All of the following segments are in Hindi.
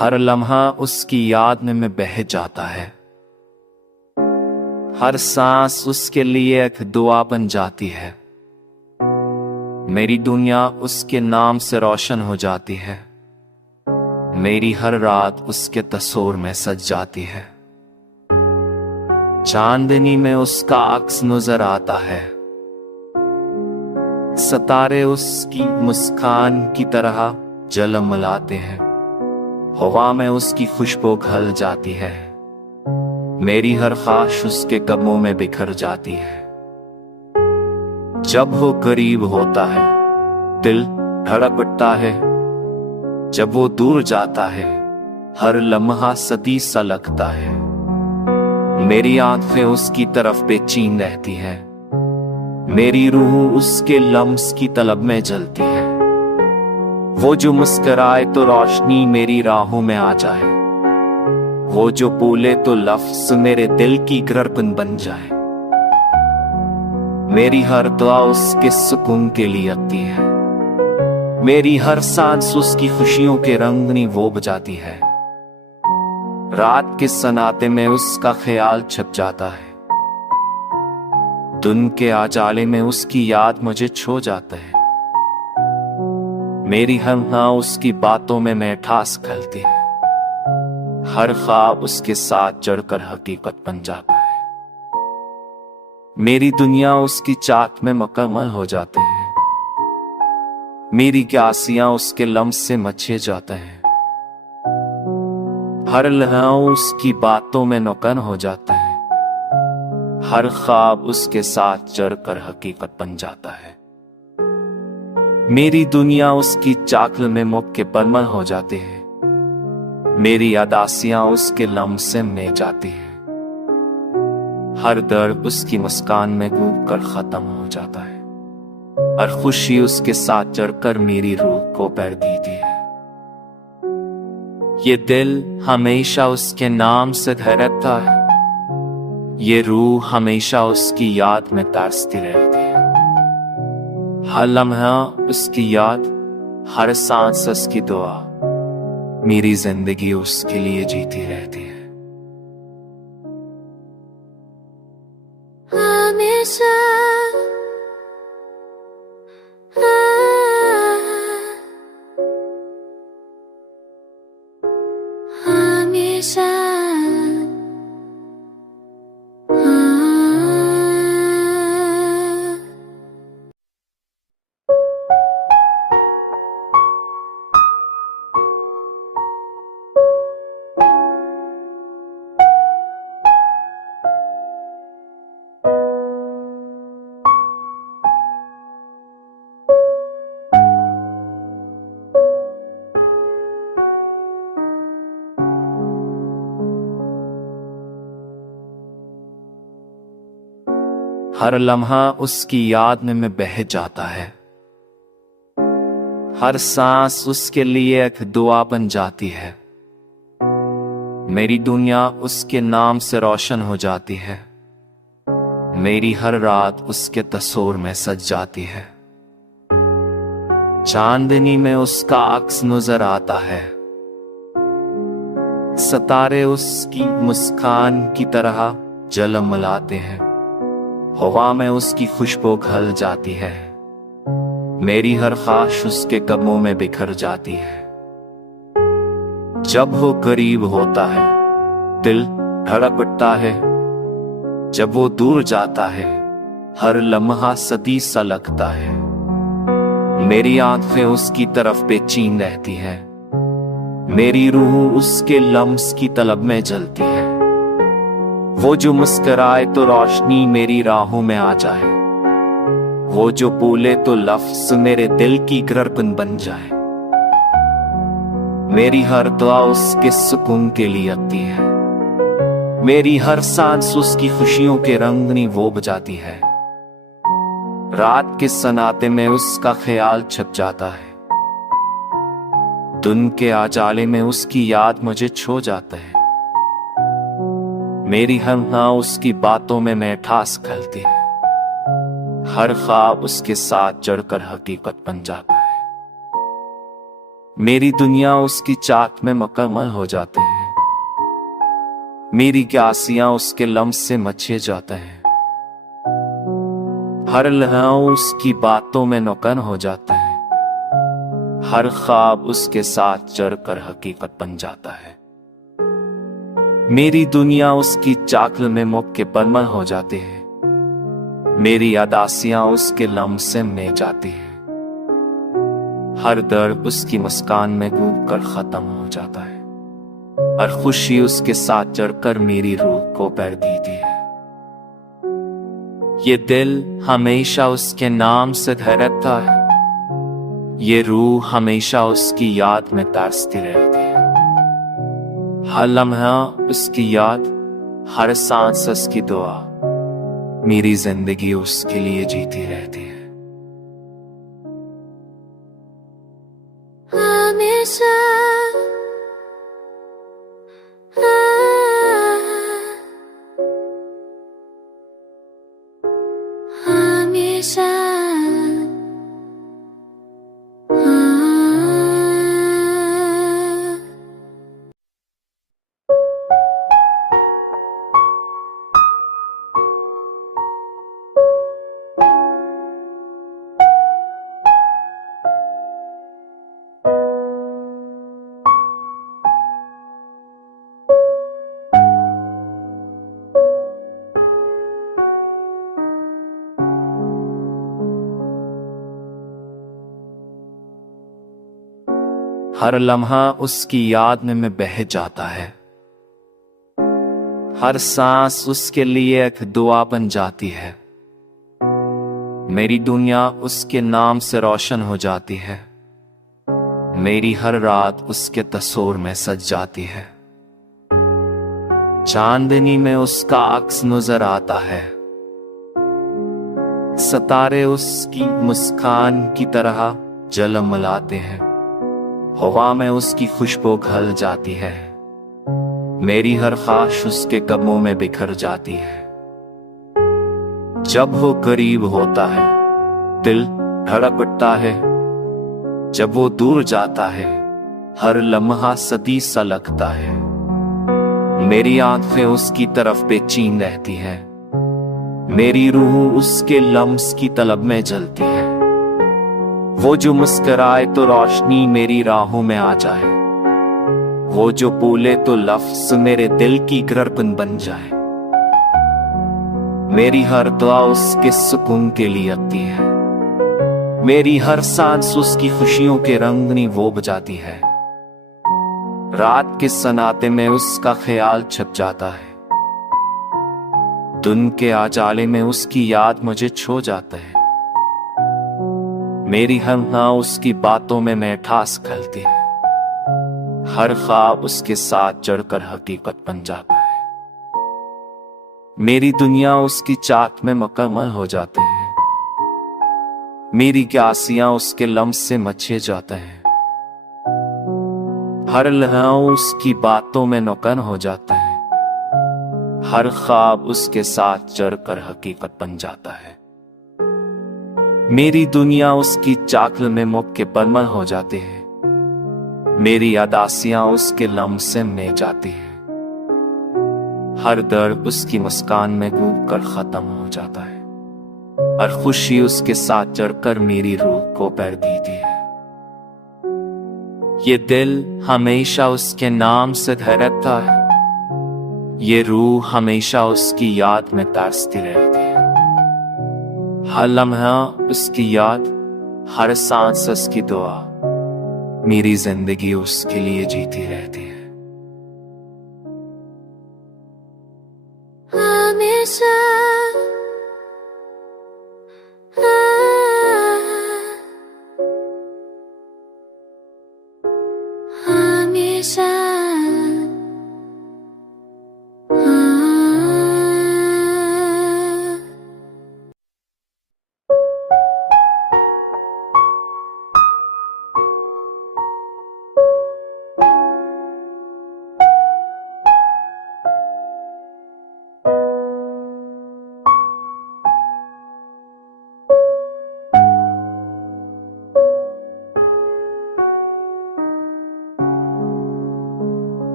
हर लम्हा उसकी याद में बह जाता है। हर सांस उसके लिए एक दुआ बन जाती है। मेरी दुनिया उसके नाम से रोशन हो जाती है। मेरी हर रात उसके तस्वीर में सज जाती है। चांदनी में उसका अक्स नजर आता है। सितारे उसकी मुस्कान की तरह झलमलाते हैं। हवा में उसकी खुशबू घुल जाती है। मेरी हर ख्वाहिश उसके कदमों में बिखर जाती है। जब वो करीब होता है दिल धड़क उठता है। जब वो दूर जाता है हर लम्हा सदी सा लगता है। मेरी आंखें उसकी तरफ बेचैन रहती है। मेरी रूह उसके लम्स की तलब में जलती है। वो जो मुस्कुराए तो रोशनी मेरी राहों में आ जाए। वो जो बोले तो लफ्ज मेरे दिल की धड़कन बन जाए। मेरी हर दुआ उसके सुकून के लिए आती है। मेरी हर सांस उसकी खुशियों के रंगनी वो बजाती है। रात के सन्नाटे में उसका ख्याल छप जाता है। दिन के उजाले में उसकी याद मुझे छू जाता है। मेरी हर ना उसकी बातों में मिठास खलती है। हर ख्वाब उसके साथ जड़कर हकीकत बन जाता है। मेरी दुनिया उसकी चाहत में मुकम्मल हो जाते हैं। मेरी प्यासियां उसके लम्स से मचे जाते हैं। हर लम्हा उसकी बातों में नुकन हो जाता है। हर ख्वाब उसके साथ जड़कर हकीकत बन जाता है। मेरी दुनिया उसकी चाकल में मुकम्मल हो जाती है। मेरी अदासियां उसके लम्स से मिल जाती है। हर दर्द उसकी मुस्कान में डूब कर खत्म हो जाता है। और खुशी उसके साथ जड़कर मेरी रूह को पैर देती है। ये दिल हमेशा उसके नाम से धड़कता है। ये रूह हमेशा उसकी याद में तरसती रहती है। हर लम्हा उसकी याद, हर सांस उसकी दुआ। मेरी जिंदगी उसके लिए जीती रहती है। हमेशा हमेशा हर लम्हा उसकी याद में बह जाता है। हर सांस उसके लिए एक दुआ बन जाती है। मेरी दुनिया उसके नाम से रोशन हो जाती है। मेरी हर रात उसके तस्वीर में सज जाती है। चांदनी में उसका अक्स नजर आता है। सितारे उसकी मुस्कान की तरह झलमलाते हैं। हवा में उसकी खुशबू घुल जाती है। मेरी हर ख्वाहिश उसके कदमों में बिखर जाती है। जब वो करीब होता है दिल धड़क उठता है। जब वो दूर जाता है हर लम्हा सदी सा लगता है। मेरी आंखें उसकी तरफ बेचैन रहती है। मेरी रूह उसके लम्स की तलब में जलती है। वो जो मुस्कुराए तो रोशनी मेरी राहों में आ जाए। वो जो बोले तो लफ्ज मेरे दिल की धड़कन बन जाए। मेरी हर दुआ उसके सुकून के लिए आती है। मेरी हर सांस उसकी खुशियों के रंगनी वो बजाती है। रात के सन्नाटे में उसका ख्याल छप जाता है। दिन के उजाले में उसकी याद मुझे छू जाता है। मेरी हर ना उसकी बातों में मिठास खलती है। हर ख्वाब उसके साथ जड़कर हकीकत बन जाता है। मेरी दुनिया उसकी चाक में मुकम्मल हो जाते हैं। मेरी प्यासियां उसके लम्स से मचे जाते हैं। हर लम्हा उसकी बातों में नुकन हो जाता है। हर ख्वाब उसके साथ चढ़कर हकीकत बन जाता है। मेरी दुनिया उसकी चाकल में मुकम्मल हो जाती है। मेरी अदासियां उसके लम्स से में जाती है। हर दर्द उसकी मुस्कान में डूब कर खत्म हो जाता है। हर खुशी उसके साथ चढ़कर मेरी रूह को पैर देती है। ये दिल हमेशा उसके नाम से धड़कता है। ये रूह हमेशा उसकी याद में तरसती रहती है। हर लम्हा उसकी याद, हर सांस उसकी दुआ, मेरी जिंदगी उसके लिए जीती रहती है। हमेशा हमेशा हर लम्हा उसकी याद में बह जाता है। हर सांस उसके लिए एक दुआ बन जाती है। मेरी दुनिया उसके नाम से रोशन हो जाती है। मेरी हर रात उसके तस्वीर में सज जाती है। चांदनी में उसका अक्स नजर आता है। सितारे उसकी मुस्कान की तरह जलमलाते हैं। हवा में उसकी खुशबू घल जाती है। मेरी हर ख्वाहिश उसके कदमों में बिखर जाती है। जब वो करीब होता है, दिल धड़क उठता है। जब वो दूर जाता है, हर लम्हा सदी सा लगता है। मेरी आंखें उसकी तरफ बेचैन रहती है। मेरी रूह उसके लम्स की तलब में जलती है। वो जो मुस्कुराए तो रोशनी मेरी राहों में आ जाए। वो जो बोले तो लफ्ज मेरे दिल की धड़कन बन जाए। मेरी हर दुआ उसके सुकून के लिए आती है। मेरी हर सांस उसकी खुशियों के रंगनी वो बजाती है। रात के सन्नाटे में उसका ख्याल छप जाता है। दिन के आजाले में उसकी याद मुझे छो जाता है। मेरी हर ना उसकी बातों में मिठास खलती है। हर ख्वाब उसके साथ जड़कर हकीकत बन जाता है। मेरी दुनिया उसकी चाक में मुकम्मल हो जाते हैं। मेरी प्यासियां उसके लम्स से मचे जाते हैं। हर लम्हा उसकी बातों में नुकन हो जाता है। हर ख्वाब उसके साथ जड़कर हकीकत बन जाता है। मेरी दुनिया उसकी चाकल में मुकम्मल हो जाती है। मेरी अदासियां उसके लम्स से में जाती है। हर दर्द उसकी मुस्कान में डूब कर खत्म हो जाता है। हर खुशी उसके साथ चढ़कर मेरी रूह को पैर देती है। ये दिल हमेशा उसके नाम से धड़कता है। ये रूह हमेशा उसकी याद में तरसती रहती है। हर लम्हा उसकी याद, हर सांस उसकी दुआ, मेरी जिंदगी उसके लिए जीती रहती है। हमेशा हमेशा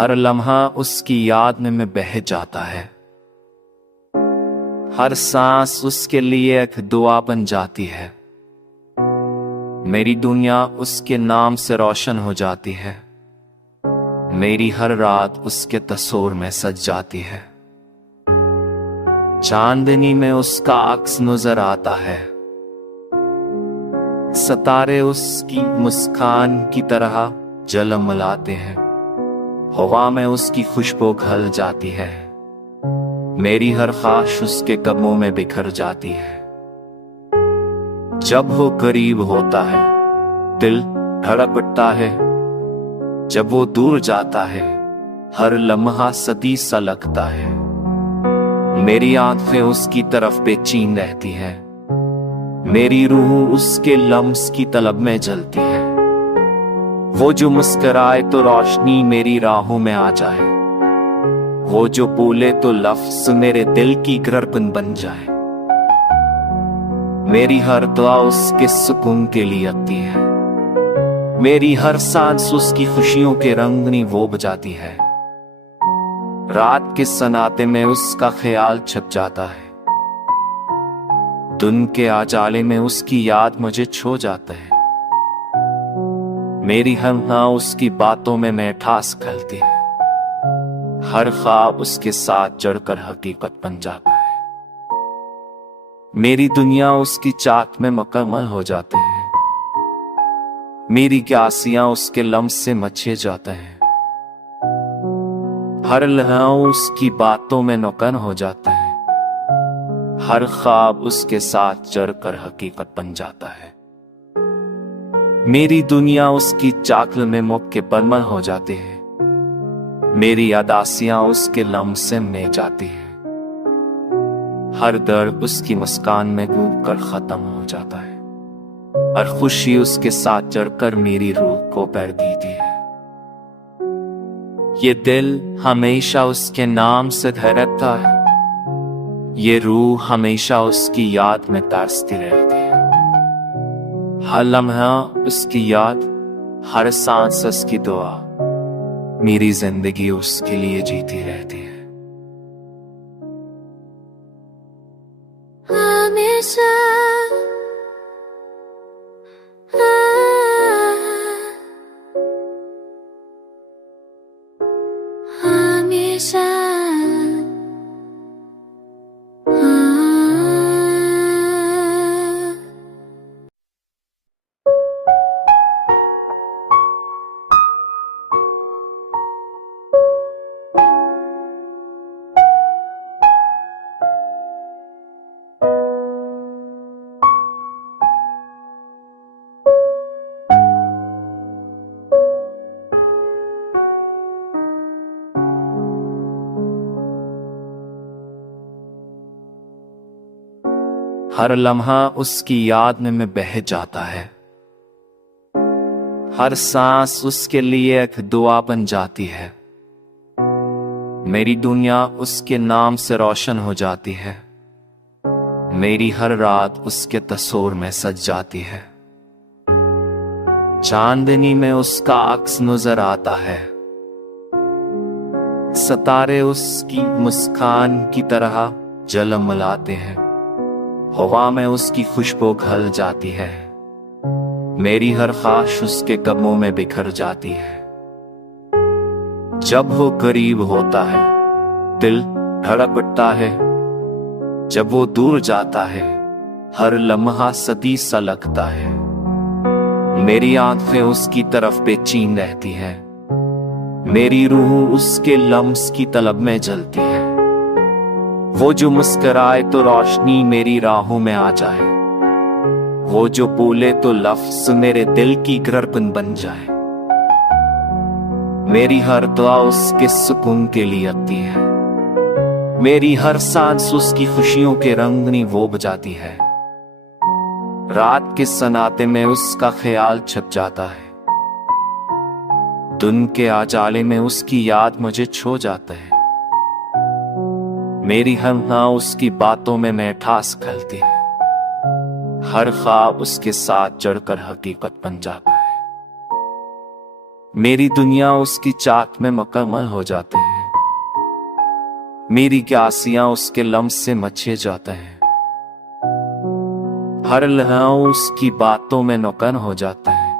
हर लम्हा उसकी याद में बह जाता है। हर सांस उसके लिए एक दुआ बन जाती है। मेरी दुनिया उसके नाम से रोशन हो जाती है। मेरी हर रात उसके तस्वीर में सज जाती है। चांदनी में उसका अक्स नजर आता है। सितारे उसकी मुस्कान की तरह झलमलाते हैं। हवा में उसकी खुशबू घुल जाती है। मेरी हर ख्वाहिश उसके कदमों में बिखर जाती है। जब वो करीब होता है दिल धड़क उठता है। जब वो दूर जाता है हर लम्हा सदी सा लगता है। मेरी आंखें उसकी तरफ बेचैन रहती है। मेरी रूह उसके लम्स की तलब में जलती है। वो जो मुस्कुराए तो रोशनी मेरी राहों में आ जाए। वो जो बोले तो लफ्ज मेरे दिल की धड़कन बन जाए। मेरी हर दुआ उसके सुकून के लिए आती है। मेरी हर सांस उसकी खुशियों के रंगनी वो बजाती है। रात के सन्नाटे में उसका ख्याल छप जाता है। दिन के उजाले में उसकी याद मुझे छू जाता है। मेरी हर ना उसकी बातों में मिठास खलती है। हर ख्वाब उसके साथ जड़कर हकीकत बन जाता है। मेरी दुनिया उसकी चाहत में मुकम्मल हो जाते हैं। मेरी प्यासियां उसके लम्स से मचे जाते हैं। हर लम्हा उसकी बातों में नुकन हो जाता है। हर ख्वाब उसके साथ जड़कर हकीकत बन जाता है। मेरी दुनिया उसकी चाकल में मुकम्मल हो जाती है। मेरी अदासियां उसके लम्स से में जाती है। हर दर्द उसकी मुस्कान में डूब कर खत्म हो जाता है। हर खुशी उसके साथ जड़कर मेरी रूह को पैर देती है। ये दिल हमेशा उसके नाम से धड़कता है। ये रूह हमेशा उसकी याद में तरसती रहती है। हर लम्हा उसकी याद, हर सांस उसकी दुआ। मेरी जिंदगी उसके लिए जीती रहती है। हमेशा हमेशा हर लम्हा उसकी याद में बह जाता है। हर सांस उसके लिए एक दुआ बन जाती है। मेरी दुनिया उसके नाम से रोशन हो जाती है। मेरी हर रात उसके तस्वीर में सज जाती है। चांदनी में उसका अक्स नजर आता है। सितारे उसकी मुस्कान की तरह झलमलाते हैं। हवा में उसकी खुशबू घुल जाती है। मेरी हर ख्वाहिश उसके कदमों में बिखर जाती है। जब वो करीब होता है दिल धड़क उठता है। जब वो दूर जाता है हर लम्हा सदी सा लगता है। मेरी आंखें उसकी तरफ बेचैन रहती है। मेरी रूह उसके लम्स की तलब में जलती है। वो जो मुस्कुराए तो रोशनी मेरी राहों में आ जाए। वो जो बोले तो लफ्ज मेरे दिल की धड़कन बन जाए। मेरी हर दुआ उसके सुकून के लिए आती है। मेरी हर सांस उसकी खुशियों के रंगनी वो बजाती है। रात के सन्नाटे में उसका ख्याल छप जाता है। दिन के उजाले में उसकी याद मुझे छू जाता है। मेरी हर ना उसकी बातों में मिठास खलती है। हर ख्वाब उसके साथ जड़कर हकीकत बन जाता है। मेरी दुनिया उसकी चाक में मुकम्मल हो जाते हैं। मेरी प्यासियां उसके लम्स से मचे जाते हैं। हर लम्हा उसकी बातों में नुकन हो जाता है।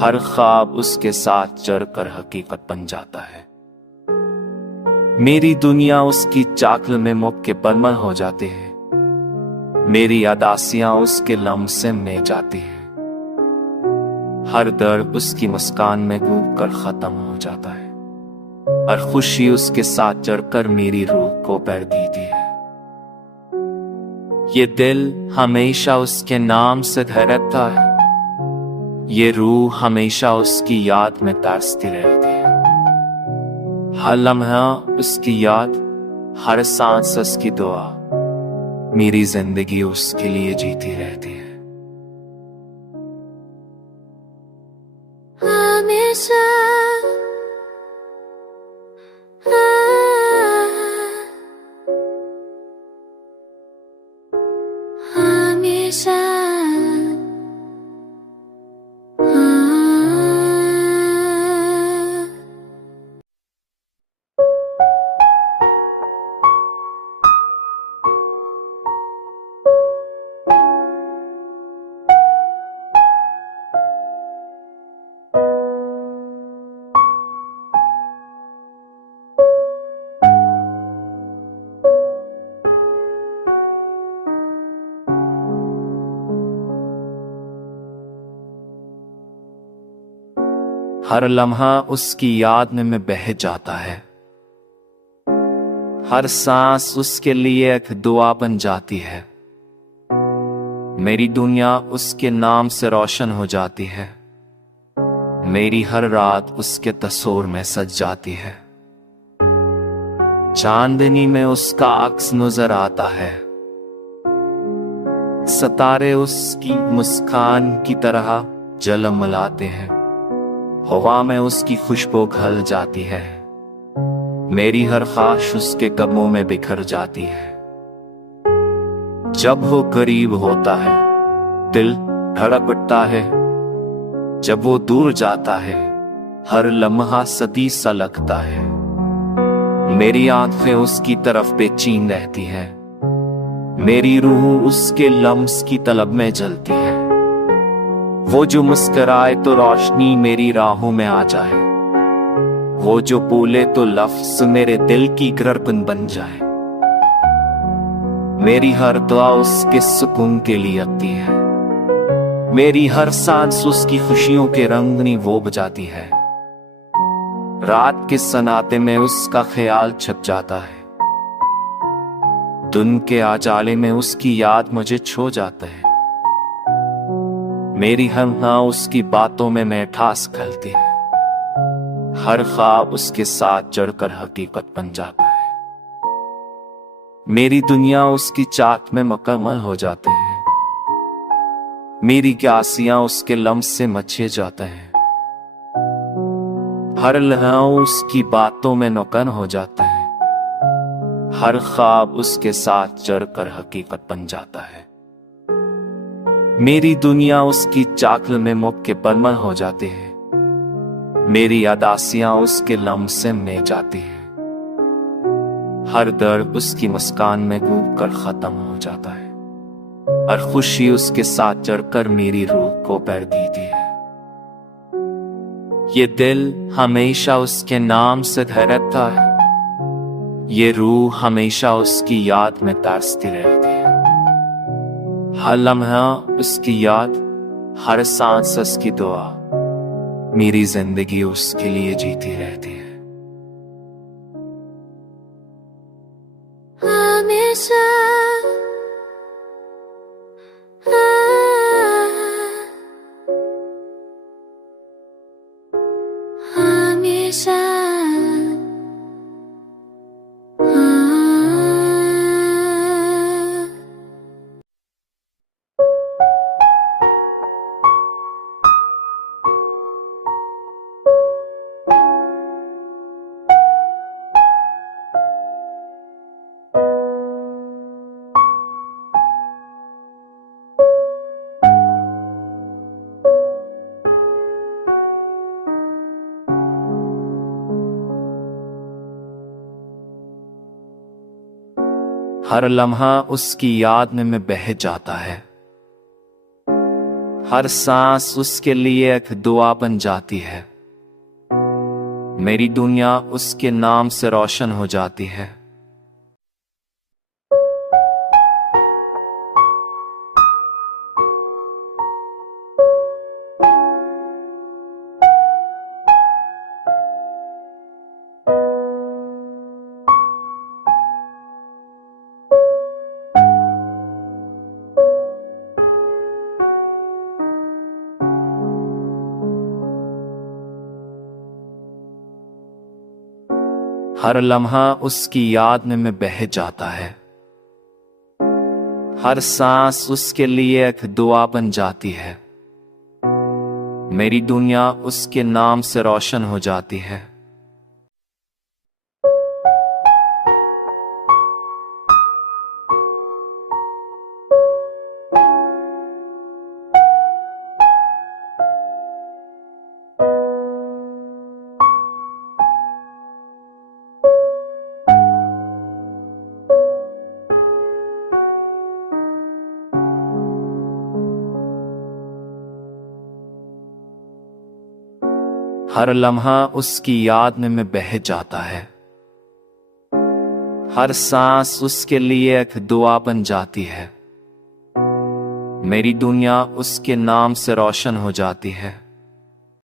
हर ख्वाब उसके साथ चढ़कर हकीकत बन जाता है। मेरी दुनिया उसकी चाकल में मुकम्मल हो जाती है। मेरी अदासियां उसके लम्स से में जाती है। हर दर्द उसकी मुस्कान में डूब कर खत्म हो जाता है। हर खुशी उसके साथ चढ़कर मेरी रूह को पैर देती है। ये दिल हमेशा उसके नाम से धड़कता है। ये रूह हमेशा उसकी याद में तरसती रहती है। हर लम्हा उसकी याद, हर सांस उसकी दुआ, मेरी जिंदगी उसके लिए जीती रहती है। हमेशा हमेशा हर लम्हा उसकी याद में बह जाता है। हर सांस उसके लिए एक दुआ बन जाती है। मेरी दुनिया उसके नाम से रोशन हो जाती है। मेरी हर रात उसके तस्वीर में सज जाती है। चांदनी में उसका अक्स नजर आता है। सितारे उसकी मुस्कान की तरह जलमलाते हैं। हवा में उसकी खुशबू घल जाती है। मेरी हर ख्वाहिश उसके कदमों में बिखर जाती है। जब वो करीब होता है दिल धड़क उठता है। जब वो दूर जाता है हर लम्हा सदी सा लगता है। मेरी आंखें उसकी तरफ बेचैन रहती है। मेरी रूह उसके लम्स की तलब में जलती है। वो जो मुस्कुराए तो रोशनी मेरी राहों में आ जाए। वो जो बोले तो लफ्ज मेरे दिल की धड़कन बन जाए। मेरी हर दुआ उसके सुकून के लिए आती है। मेरी हर सांस उसकी खुशियों के रंगनी वो बजाती है। रात के सन्नाटे में उसका ख्याल छप जाता है। दिन के आजाले में उसकी याद मुझे छो जाता है। मेरी हर उसकी बातों में मिठास खलती है। हर ख्वाब उसके साथ चढ़कर हकीकत बन जाता है। मेरी दुनिया उसकी चाक में मुकम्मल हो जाते हैं। मेरी प्यासियां उसके लम्स से मचे जाते हैं। हर लम्हा उसकी बातों में नुकन हो जाता है। हर ख्वाब उसके साथ चढ़कर हकीकत बन जाता है। मेरी दुनिया उसकी चाकल में मुकम्मल हो जाती है। मेरी अदासियां उसके लम्स से में जाती है। हर दर्द उसकी मुस्कान में डूब कर खत्म हो जाता है। हर खुशी उसके साथ चढ़कर मेरी रूह को पैर देती है। ये दिल हमेशा उसके नाम से धड़कता है। ये रूह हमेशा उसकी याद में तरसती रहती है। हर लम्हा उसकी याद, हर सांस उसकी दुआ, मेरी जिंदगी उसके लिए जीती रहती है। हमेशा हमेशा हर लम्हा उसकी याद में बह जाता है। हर सांस उसके लिए एक दुआ बन जाती है। मेरी दुनिया उसके नाम से रोशन हो जाती है। हर लम्हा उसकी याद में बह जाता है। हर सांस उसके लिए एक दुआ बन जाती है। मेरी दुनिया उसके नाम से रोशन हो जाती है। हर लम्हा उसकी याद में बह जाता है। हर सांस उसके लिए एक दुआ बन जाती है। मेरी दुनिया उसके नाम से रोशन हो जाती है।